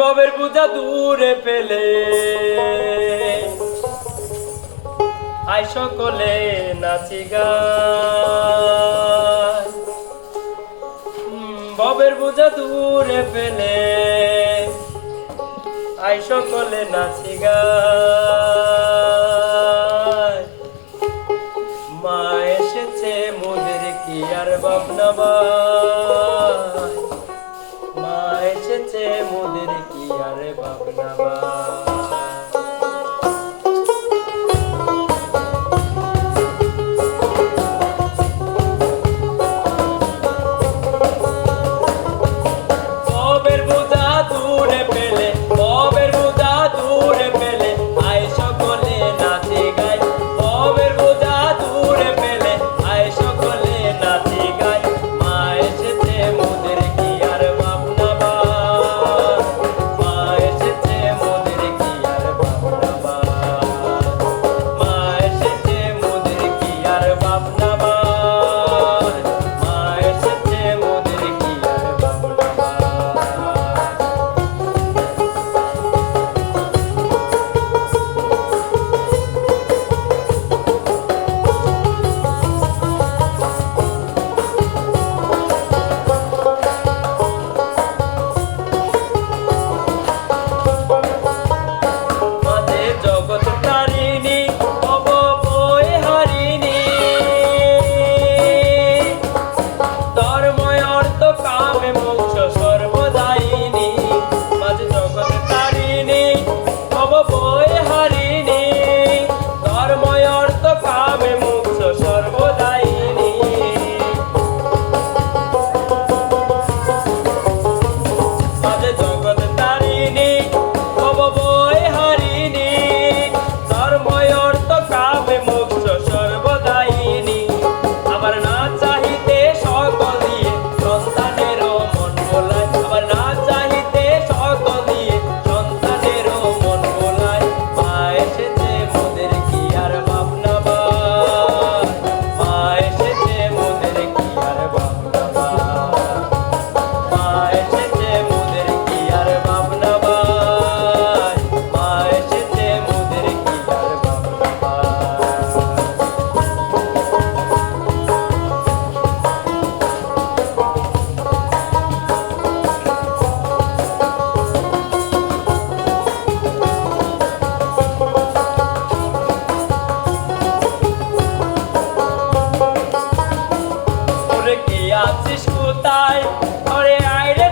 ববের বুঝা দূরে পেলে। আই সকলে নাচি ববের বুঝা দূরে ফেলে আই সকলে নাচি মা এসেছে মোদের কি আর ভাবনা বাই তাই ওরে আইরে